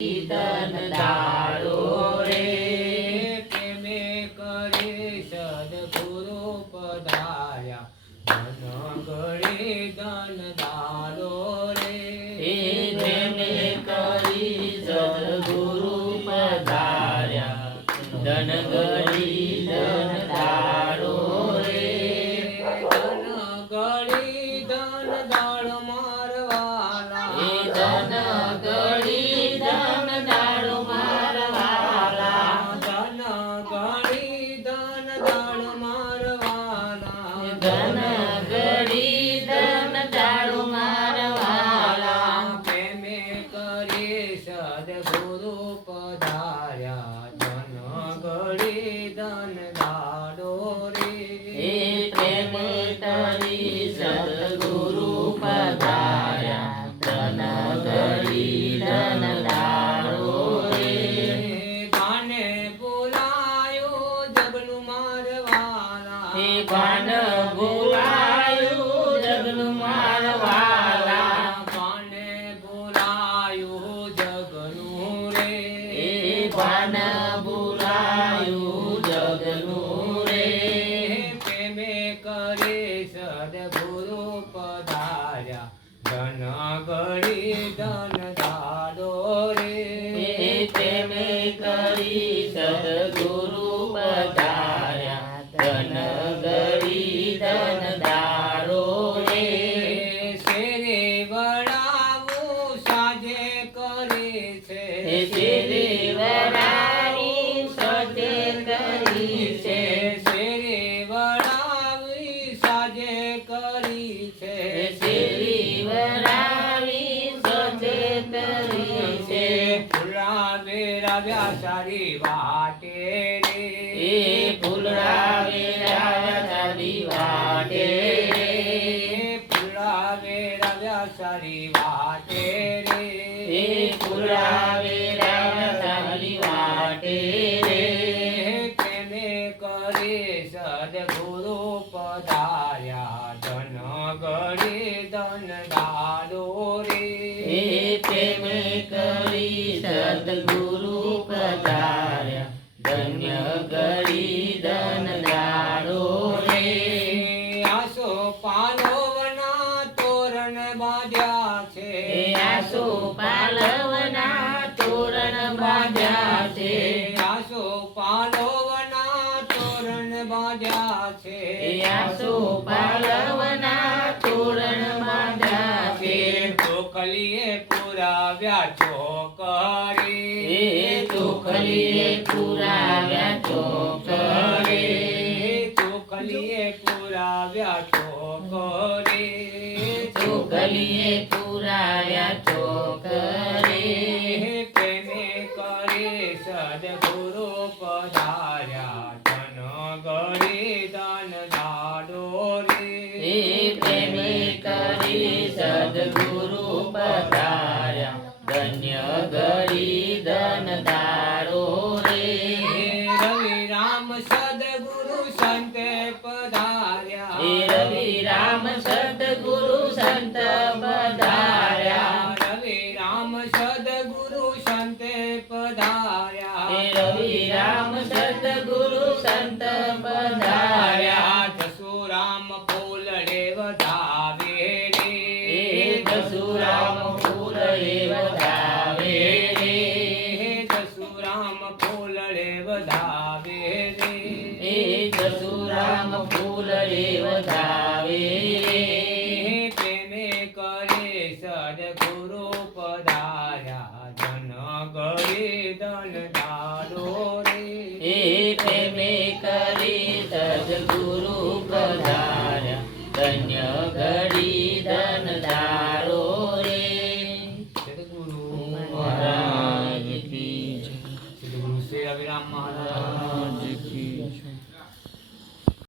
ધન દાડો રે પ્રેમે કરે સદગુરુ પધાર્યા ધન ગળે ધન દાડો રે પ્રેમે કરી સદગુરુ પધાર્યા ધન ગળી ધન દાડો રે ધન ગળી ધન દાડ મારવાલા ધન ગળી ધન દાડો મારવાલા ધન ગળી ધન દાડ મારવાલા ધન ગળી ધન દાડો મારવાલા પ્રેમે કરી સદગુરુ પધાર્યા ધન ગળી ધન દાડો રે પ્રેમ કરી સદગુરુ પધાર્યા ધન ગળી ધન દાડો રે ગાને બોલાયો જગનું મારવાલા ભાન બોલાયું જગનું મારવાલા ગાને બોલાયો જગનું રે ભાન બોલાયું જગનું રે પ્રેમે કરે સદગુરુ પધાર્યા ધન ગળી ધન દાડો રે પ્રેમે કરી સદગુરુ પધાર્યા ધન ગળી ધન દાડો રે શેરે વડાવું સાજે કરે છે શેરે વડાવી સજે કરી છે શેરે વડાવી સાજે કરી છે શેરી વડાવી સજે કરી છે ફૂલા વેરાવ્યા સારી વાટે રે ફૂલડા વેરાવ્યા સારી વાટે રે ફૂલા વેરાવ્યા સારી વાટે રે ફૂલડા વેરાવ્યા સારી વાટે રે પ્રેમે કરે સદગુરુ પધાર્યા ધન ગળે ધન દાડો રે પ્રેમે કરી સદગુરુ પધાર્યા ધન્ય ગળી ધન દાડો રે આસો પાલવના તોરણ બાંધ્યા છે આસો પાલવના તોરણ બાંધ્યા છે આસો પાલવના તોરણ બાંધ્યા છે આસો પાલવના તોરણ બાંધ્યા છે ચોકલીએ પુરાવ્યા ચોકરી ચોખલીએ પુરાવ્યા ચોકરે ચોકલીએ પુરાવ્યા ચોકરી ચોખલીએ પુરાવ્યા ચોકરે પ્રેમે કરે સદગુરુ પધાર્યા ધન ગળી ધન દાડો રે પ્રેમે કરી સદગુરુ પધાર્યા ધન્ય ગળી ધન દાડો રે રવિ રામ સદગુરુ સંતે પધાર્યા રવિ રામ સદગુરુ સંત પધાર્યા રવિ રામ સદગુરુ સંતે પધાર્યા રવિ રામ સદગુરુ